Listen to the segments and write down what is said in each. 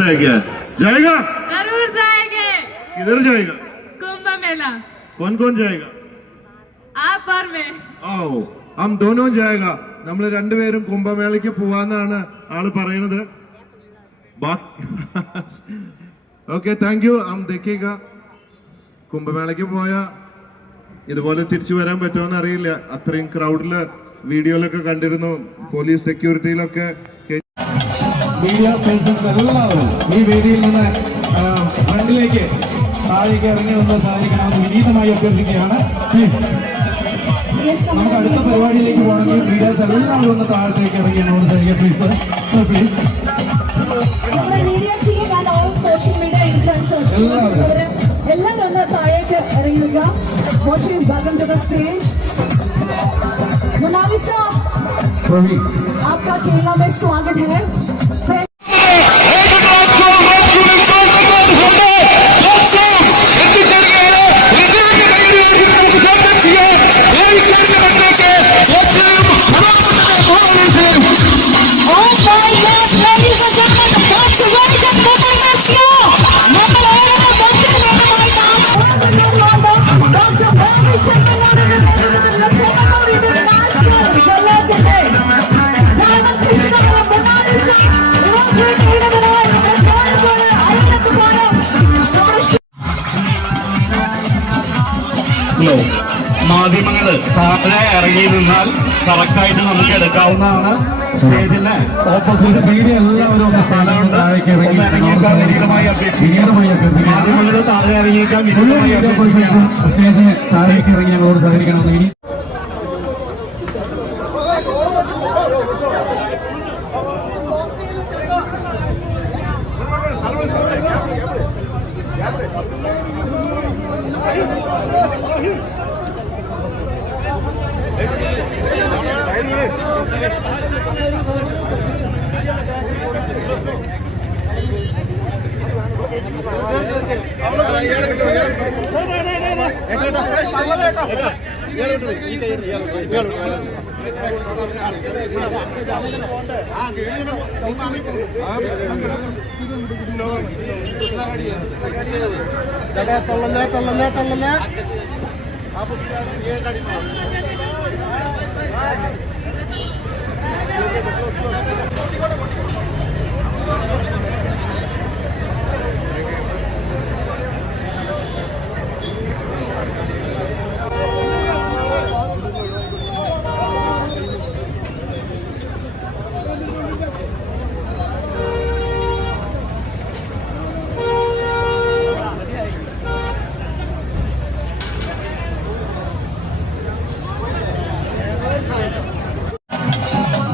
जाएगा? जाएगा? जरूर जाएंगे। किधर जाएगा? कुंभ मेला। कौन कौन जाएगा? आप और मैं। आओ हम दोनों जाएगा. നമ്മൾ രണ്ടുപേരും കുംഭമേളയ്ക്ക് പോവാന്നാണ് ആള് പറയുന്നത്. Okay, thank you. हम देखिएगा. കുംഭമേളയ്ക്ക് പോയാ ഇതുപോലെ തിരിച്ചു വരാൻ പറ്റുമെന്ന് അറിയില്ല. അത്രയും ക്രൗഡില് വീഡിയോയിലൊക്കെ കണ്ടിരുന്നു, പോലീസ് സെക്യൂരിറ്റിയിലൊക്കെ. മീഡിയ പേഴ്സൺസ് എല്ലാവരും ഈ വേദിയിൽ നിന്ന് ഫ്രണ്ടിലേക്ക് താഴേക്ക് ഇറങ്ങി വന്ന് സഹായിക്കണമെന്ന് വിനീതമായി അഭ്യർത്ഥിക്കുകയാണ്. നമുക്ക് അടുത്ത പരിപാടിയിലേക്ക് പോകണമെങ്കിൽ മീഡിയാസ് എല്ലാവരും ഒന്ന് താഴത്തേക്ക് ഇറങ്ങി എന്നോട് സഹായിക്കുക പ്ലീസ്. എല്ലാവരും ഒന്ന് താഴേക്ക് ഇറങ്ങി വരിക. Welcome to the stage Monalisa, आपका केरला में स्वागत है. മാധ്യമങ്ങള് താഴെ ഇറങ്ങി നിന്നാൽ കറക്റ്റായിട്ട് നമുക്ക് എടുക്കാവുന്നതാണ്. സ്റ്റേജിന്റെ ഓപ്പോസിറ്റ് സൈഡ് എല്ലാവരും ഒന്ന് സ്ഥലമുണ്ട്. മാധ്യമങ്ങള് താഴെ ഇറങ്ങിയേക്കാൻ സ്റ്റേജിന് താഴേക്ക് ഇറങ്ങി ഞങ്ങളോട് സഹകരിക്കണമെന്ന് ഇനി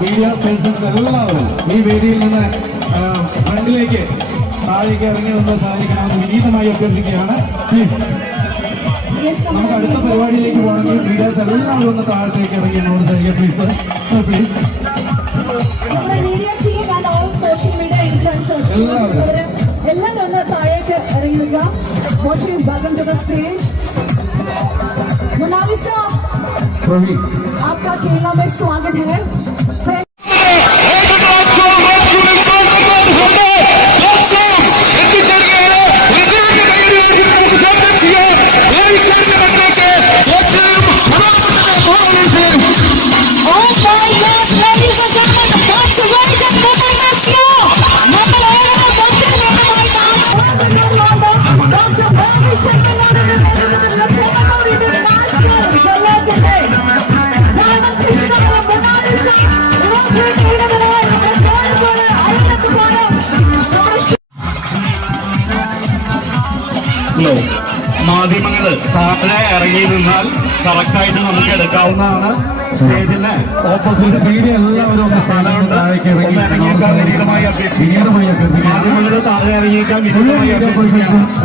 മീഡിയ പേഴ്സൺസ് എല്ലാവരും ഈ വേദിയിൽ നിന്ന് ഫ്രണ്ടിലേക്ക് താഴേക്ക് ഇറങ്ങി വന്ന് സഹായിക്കണമെന്ന് വിനീതമായി അഭ്യർത്ഥിക്കുകയാണ്. നമുക്ക് അടുത്ത പരിപാടിയിലേക്ക് പോകണമെങ്കിൽ മീഡിയാസ് എല്ലാവരും ഒന്ന് താഴത്തേക്ക് ഇറങ്ങി എന്നോട് സഹായിക്കുക പ്ലീസ്. എല്ലാവരും ഒന്ന് താഴേക്ക് ഇറങ്ങി വരിക. Welcome to the stage Monalisa, आपका केरला में स्वागत है. മാധ്യമങ്ങള് താഴെ ഇറങ്ങി നിന്നാൽ കറക്റ്റായിട്ട് നമുക്ക് എടുക്കാവുന്നതാണ്. സ്റ്റേജിന്റെ ഓപ്പോസിറ്റ് സൈഡ് എല്ലാവരും ഒന്ന് സ്ഥലമുണ്ട്. മാധ്യമങ്ങള് താഴെ ഇറങ്ങിയേക്കാൻ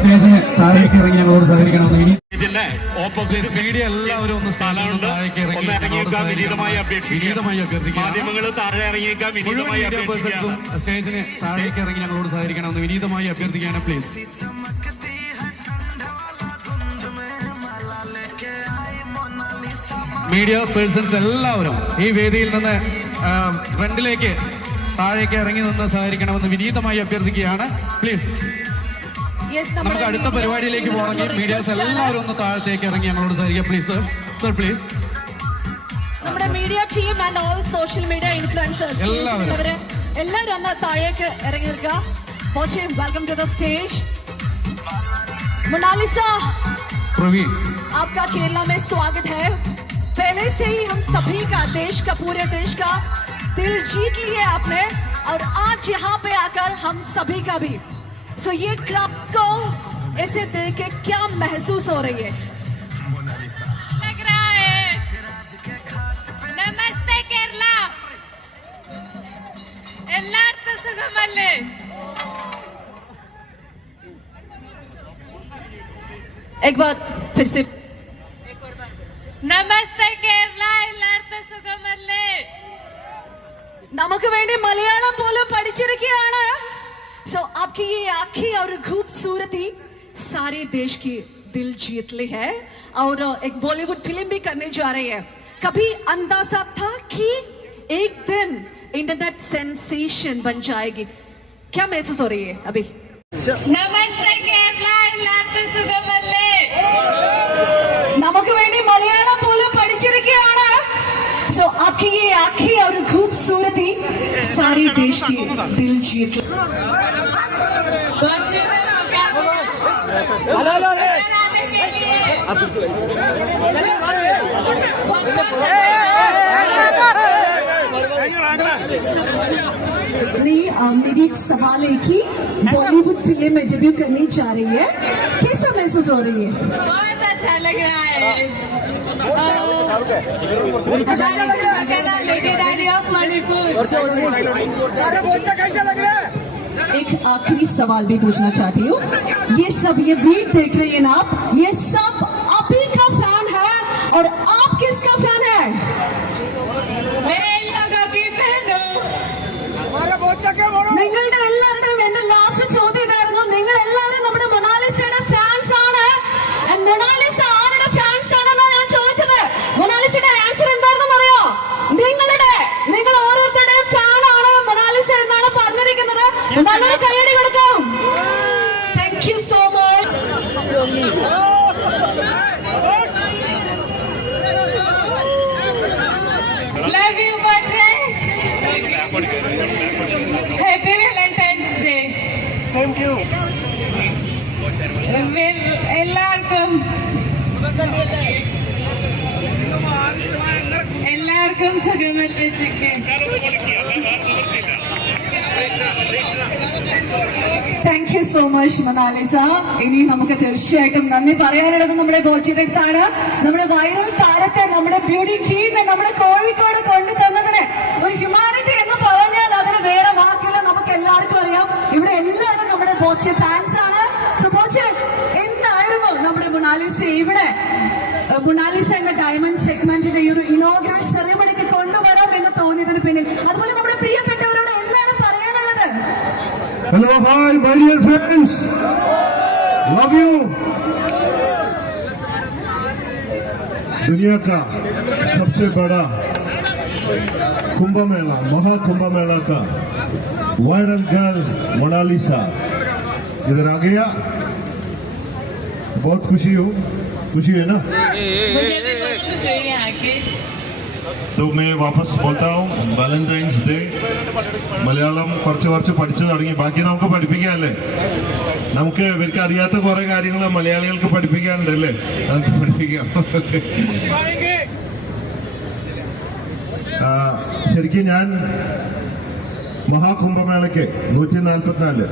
സ്റ്റേജിന് താഴേക്ക് ഇറങ്ങി ഞങ്ങളോട് സഹകരിക്കണമെന്ന് ഇനി സ്റ്റേജിന്റെ ഓപ്പോസിറ്റ് സൈഡ് എല്ലാവരും ഒന്ന് സ്ഥലമുണ്ട്. മാധ്യമങ്ങള് താഴെ ഇറങ്ങിയേക്കാൻ സ്റ്റേജിന് താഴേക്ക് ഇറങ്ങി ഞങ്ങളോട് സഹകരിക്കണമെന്ന് വിനീതമായി അഭ്യർത്ഥിക്കുകയാണ് പ്ലീസ്. മീഡിയ പേഴ്സൺസ് എല്ലാവരും ഈ വേദിയിൽ നിന്ന് ഫ്രണ്ടിലേക്ക് താഴേക്ക് ഇറങ്ങി നിന്ന് സഹകരിക്കണമെന്ന് വിനീതമായി അഭ്യർത്ഥിക്കുകയാണ്. പ്ലീസ്. നമുക്ക് അടുത്ത പരിപാടിയിലേക്ക് പോകണമെങ്കിൽ മീഡിയാസ് എല്ലാവരും ഒന്ന് താഴത്തേക്ക് ഇറങ്ങി ഞങ്ങളോട് സഹകരിക്കാം. Please sir, please. നമ്മുടെ media team and all social media influencers എല്ലാവരും ഒന്ന് താഴേക്ക് ഇറങ്ങി നിൽക്കുക. Welcome to the stage. Monalisa, Praveen, आपका केरला में स्वागत है. पहले से ही हम सभी का, देश का, पूरे देश का दिल जीत लिए आपने, और आज यहाँ पे आकर हम सभी का भी. सो ये क्राउड को ऐसे देख के क्या महसूस हो रही है? लग रहा है नमस्ते केरला എല്ലാവർക്കും സുഖമല്ലേ? एक बार फिर से. നമസ്തേ കേരള എല്ലാവർക്കും സുഖമല്ലേ? നമുക്ക് വേണ്ടി മലയാളം പോലും പഠിച്ചിരിക്കുകയാണ്. सो आपकी ये आंखें और खूबसूरती सारे देश की दिल जीत ली है, और एक बॉलीवुड फिल्म भी करने जा रही है. कभी अंदाजा था कि एक दिन इंटरनेट सेंसेशन बन जाएगी? क्या महसूस हो रही है अभी? നമസ്തേ കേരള എല്ലാവർക്കും സുഖമല്ലേ? നമുക്ക് വേണ്ടി മലയാളം പോലും പഠിച്ചിരിക്കുകയാണ്. सो आपकी ये आंखें और खूबसूरती सारे देश की दिल जीत ली. मेरी एक सवाल है कि बॉलीवुड फिल्म में डेब्यू करने जा रही है, कैसा महसूस हो रही है? बहुत अच्छा लग रहा है. ऑफ मणिपुर. एक आखिरी सवाल भी पूछना चाहती हूँ. ये सब, ये बीट देख रही है ना आप, ये सब आप ही का फैन है, और आप किसका फैन है? मैं इन लोगों की फैन हूँ. നിങ്ങളുടെ എല്ലാവരുടെയും എന്റെ ലാസ്റ്റ് ചോദ്യം ഇതായിരുന്നു. നിങ്ങൾ എല്ലാവരും നമ്മുടെ മൊണാലിസയുടെ ഫാൻസ് ആണ്. മൊണാലിസ ആരുടെ ഫാൻസ് ആണെന്നാണ് ഞാൻ ചോദിച്ചത്. മൊണാലിസയുടെ ആൻസർ എന്താണെന്ന് അറിയോ? നിങ്ങൾ ഓരോരുത്തരുടെയും ഫാൻ ആണ് മൊണാലിസ എന്നാണ് പറഞ്ഞിരിക്കുന്നത്. നല്ലൊരു കയ്യടി കൊടുക്കാം. Thank you so much. Love you, Batre. Happy Valentine's Day. Thank you. എല്ലാവർക്കും സുഖമല്ലേ? Chicken. Thank you so much Mona Lisa. ഇനി നമുക്ക് തീർച്ചയായിട്ടും നന്ദി പറയാനുള്ളത് നമ്മുടെ ബോച്ചിരത്താണ്. നമ്മുടെ വൈറൽ താരത്തെ, നമ്മുടെ ബ്യൂട്ടി ക്വീനെ നമ്മുടെ കോഴിക്കോട് കൊണ്ടുതന്നതിന് ഒരു ഹ്യൂമാനിറ്റി എന്ന് പറഞ്ഞാൽ അതിന് വേറെ വാക്കില്ല. നമുക്ക് എല്ലാവർക്കും അറിയാം, ഇവിടെ എല്ലാവരും നമ്മുടെ ബോച്ചെ ഫാൻസ് ആണ്. സോ ബോച്ചെ, എന്തായിരുന്നു നമ്മുടെ മൊണാലിസ ഇവിടെ മൊണാലിസ എന്ന ഡയമണ്ട് സെഗ്മെന്റിന്റെ ഈ ഒരു ഇനോഗ്രൽ സെറിമണിക്ക് കൊണ്ടുവരാം എന്ന് തോന്നിയതിന് പിന്നിൽ, അതുപോലെ നമ്മുടെ പ്രിയപ്പെട്ടവരോട് എന്താണ് പറയാനുള്ളത്? Hello, hi, my dear friends. Love you. दुनिया का सबसे बड़ा कुंभ मेला, महाकुंभ मेला का वायरल गर्ल मोनालिसा इधर आ गया. बहुत खुशी है ना? मुझे भी बहुत खुशी है यहाँ की. तो मैं वापस बोलता हूँ, വാലന്റൈൻസ് ഡേ മലയാളം കുറച്ച് പഠിച്ചു തുടങ്ങി. ബാക്കി നമുക്ക് പഠിപ്പിക്കാല്ലേ? നമുക്ക് ഇവർക്ക് അറിയാത്ത കുറെ കാര്യങ്ങൾ മലയാളികൾക്ക് പഠിപ്പിക്കാനുണ്ടല്ലേ? നമുക്ക് പഠിപ്പിക്കാം. ശരിക്കും ഞാൻ महाकुंभमेले 144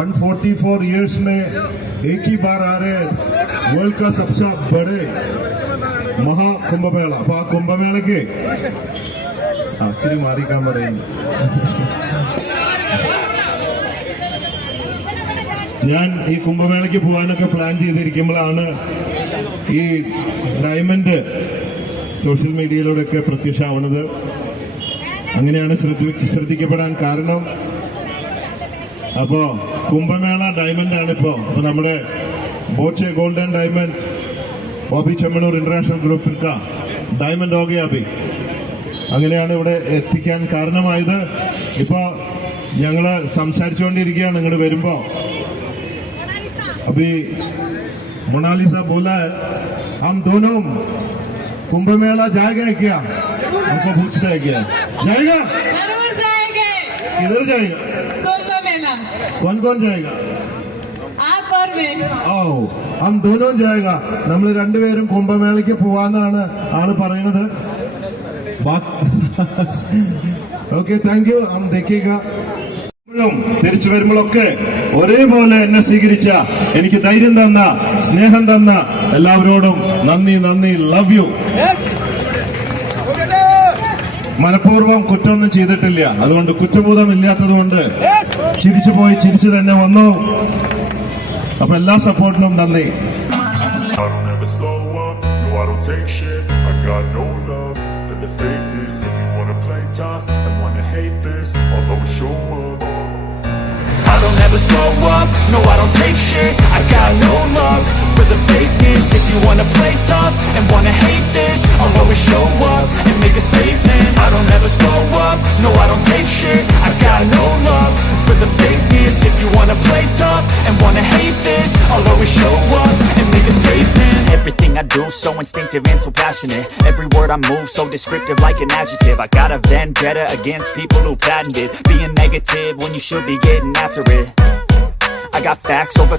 144 इयर्स में एक ही बार आ रहे वर्ल्ड का सबसे बड़े महाकुंभमेला. अപ്പൊ ആ കുംഭമേളയ്ക്ക് ഇച്ചിരി മാറിക്കാൻ പറയുന്നു. ഞാൻ ഈ കുംഭമേളയ്ക്ക് പോകാനൊക്കെ പ്ലാൻ ചെയ്തിരിക്കുമ്പോഴാണ് ഈ ഡയമണ്ട് സോഷ്യൽ മീഡിയയിലൂടെയൊക്കെ പ്രത്യക്ഷമാവുന്നത്. അങ്ങനെയാണ് ശ്രദ്ധിക്കപ്പെടാൻ കാരണം. അപ്പോ കുംഭമേള ഡയമണ്ട് ആണ് ഇപ്പോ നമ്മുടെ ബോച്ചെ गोल्डन डायमंड वो अभी चमनूर इंटरनेशनल ग्रुप का डायमंड हो गया. अभी അങ്ങനെയാണ് ഇവിടെ എത്തിക്കാൻ കാരണമായത്. ഇപ്പൊ ഞങ്ങള് സംസാരിച്ചുകൊണ്ടിരിക്കുകയാണ് ഇങ്ങോട്ട് വരുമ്പോ. अभी मोनालिसा बोला है हम दोनों कुंभ मेला जाएगा क्या? हमको पूछता है क्या जाएगा? जरूर जाएंगे किधर जाएगा? कुंभ मेला। कौन कौन जाएगा? आप और मैं। ഓ हम दोनों जाएगा. നമ്മൾ രണ്ടുപേരും കുംഭമേളയ്ക്ക് പോവാന്നാണ് ആള് പറയുന്നത്. Okay thank you. हम देखिएगा. തിരിച്ചു വരുമ്പോഴൊക്കെ ഒരേപോലെ എന്നെ സ്വീകരിച്ച, എനിക്ക് ധൈര്യം തന്ന, സ്നേഹം തന്ന എല്ലാവരോടും നന്ദി നന്ദി. Love you. മനഃപൂർവ്വം കുറ്റമൊന്നും ചെയ്തിട്ടില്ല, അതുകൊണ്ട് കുറ്റബോധം ഇല്ലാത്തത് കൊണ്ട് ചിരിച്ചു പോയി ചിരിച്ചു തന്നെ വന്നു. അപ്പൊ എല്ലാ സപ്പോർട്ടിനും നന്ദി. I don't ever slow up, no I don't take shit. I got no love for the fakeness. If you wanna play tough and wanna hate this, I'll always show up. I don't ever slow up, no I don't take shit. I got no love for the fakeness. If you wanna play tough and wanna hate this, I'll always show up and make a statement. I don't ever slow up, no I don't take shit. I got no love for the fakeness. If you wanna play tough and wanna hate this, I'll always show up and make a statement. Everything I do so instinctive and so passionate. Every word I move so descriptive like an adjective. I got a vendetta against people who patented being negative when you should be getting after it. I got facts over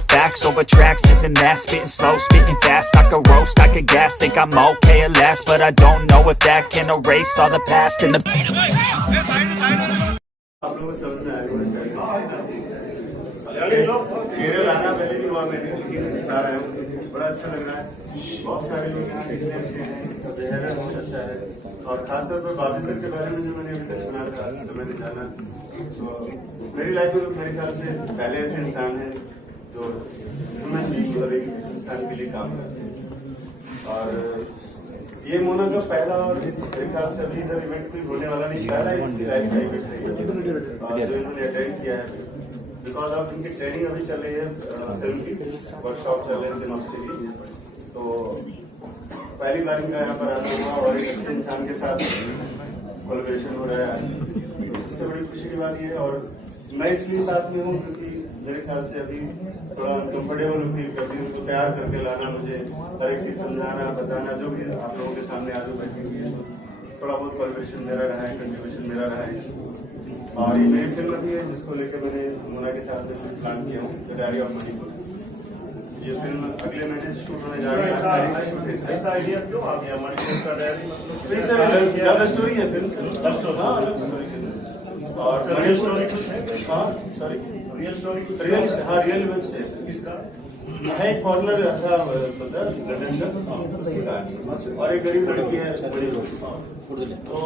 tracks, this and that. Spitting slow, spitting fast. I could roast, I could gas. Think I'm okay at last, but I don't know if that can erase all the past and the आप लोगों को समझ में आएगा केरल आना पहले भी हुआ मैंने, लेकिन सारा है बड़ा अच्छा लग रहा है. बहुत सारे लोग यहाँ दिखने अच्छे हैं, बेहद बहुत अच्छा है. और खासतौर पर बाबू सर के बारे में जो मैंने अभी तक सुना था, तो मैंने जाना, तो मेरी लाइफ में मेरे ख्याल से पहले ऐसे इंसान है जो ह्यूमन बीइंग और एक इंसान के लिए काम करते हैं. और ये मोना का पहला और मेरे ख्याल से अभी इधर इवेंट कोई होने वाला नहीं, पहला इसकी लाइफ का इवेंट है और जो इन्होंने अटेंड किया है. बिकॉज ऑफ इनकी ट्रेनिंग अभी चल रही है, फिल्म की वर्कशॉप चल रहे हैं 3 हफ्ते की. तो पहली बार इनका यहाँ पर आना हुआ और एक अच्छे इंसान के साथ कोलैबोरेशन हो रहा है. सबसे बड़ी खुशी की बात ये है. और मैं इसलिए साथ में हूँ क्योंकि मेरे ख्याल से अभी थोड़ा कंफर्टेबल फील करती हूँ. उनको तैयार करके लाना, मुझे हर एक चीज समझाना, बताना, जो भी आप लोगों के सामने आज बैठी हुई है, तो थोड़ा बहुत कोलैबोरेशन मेरा रहा है, कंट्रीब्यूशन मेरा रहा है. और ये मेरी फिल्म भी है जिसको लेकर मैंने मोना के साथ में प्लान किया हूँ, द डायरी ऑफ मणिपुर. ये फिल्म अगले महीने से शूट होने जा रही है. ऐसा आइडिया क्यों आ गया मणिपुर का डायरी? मतलब स्टोरी है फिल्म. हाँ अलग स्टोरी है. और रियल स्टोरी कुछ है? हाँ सॉरी रियल स्टोरी कुछ रियल, हाँ रियल इवेंट्स है. किसका है? एक फॉरनर था लंदन का, उसकी कहानी. और एक गरीब लड़की है बड़ी. तो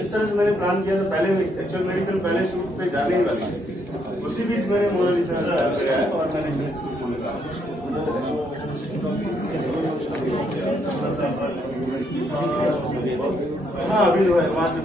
इस तरह से मैंने प्लान किया था. पहले एक्चुअल मेरी फिल्म पहले शूट पे जाने ही वाली थी. उसी बीच मैंने मोनालिसा लगाया और मैंने हाँ अभी जो है वहाँ से